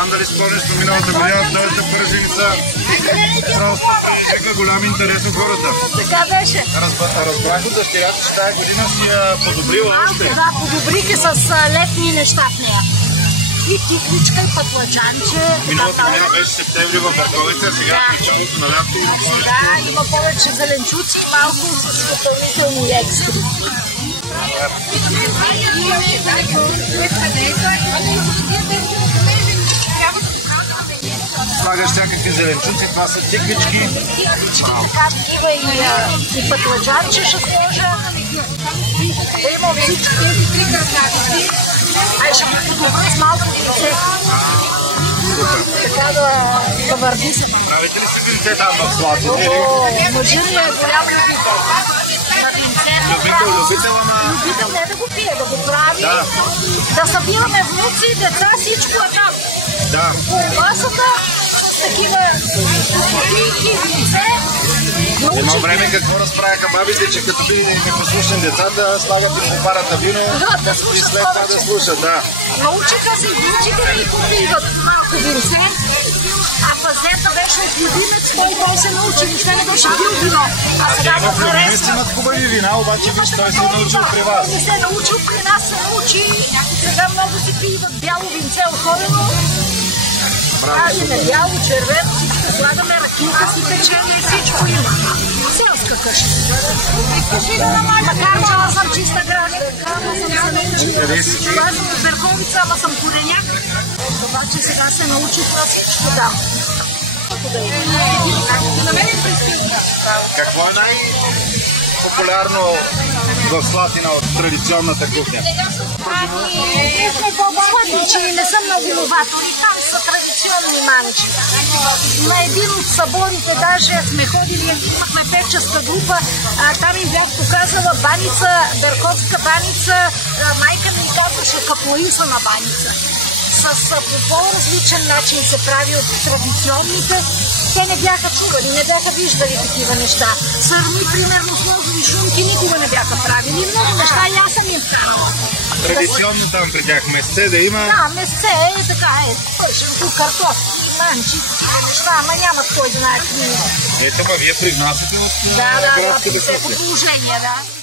знам дали спомняш, но миналата година втората пърженица просто предизвика голям интерес от хората. Така беше. Разбрах от дъщерята, че тази година си я подобрила още. Да, подобрих с летни неща в нея. И тиквичка, и пътладжанче. Миналата година беше септември в Берковица, сега в началото на лято има повече. Да, има повече зеленчуци, малко с допълнителни екстри. Слагаш всякакви зеленчуци, това са тиквички. Такива и пътладжанче ще сложа. Да има всички. Ай, ще го подобря с малко винце. Така да върви се. Правите ли си винце там в Слатина? Мъжът ми е голям любител. На винцето. Любител, ама... Любител не да го пие, да го прави. Да събираме внуци, деца, всичко е там. Да. По масата с такива кутийки, винце. Едно време какво разправяха бабите, че като види непослушни децата, слагат им по парата вино и след това да слушат, да. Научиха се и попиват малко винце, а пазета беше от любимец, той се научи, въобще не беше пил вино. А сега го харесва. Имат хубави вина, обаче виж, той се е научил при вас. Не се е научил, при нас се научи. Сега много си пиват бяло винце, особено. Правиме бяло, червено, всичко слагаме, ракинка си печене и всичко има. Селска къща. Накарчала съм чиста гражданка, ама съм се научила. Това съм от Берковица, ама съм кореняк. Обаче сега се научих на всичко там. Какво е най-популярно в Слатина от традиционната кухня? Сладичи не са много новатори, там са традиционни маничи. На един от съборите даже сме ходили, имахме певческа група, там им бях показала баница, берковска баница, майка ми казваше капоиса на баница. По по-различен начин се прави от традиционните. Те не бяха чували, не бяха виждали такива неща. Сърни, примерно, с лозови шунки никога не бяха правили. Много неща и аз съм им вкарала. Традиционно там при тях месце да има? Да, месце е така, пърженко, картофи, манчи, неща, ама нямат кой знае. Ето, вие привнасяте от да, градската по положение, да.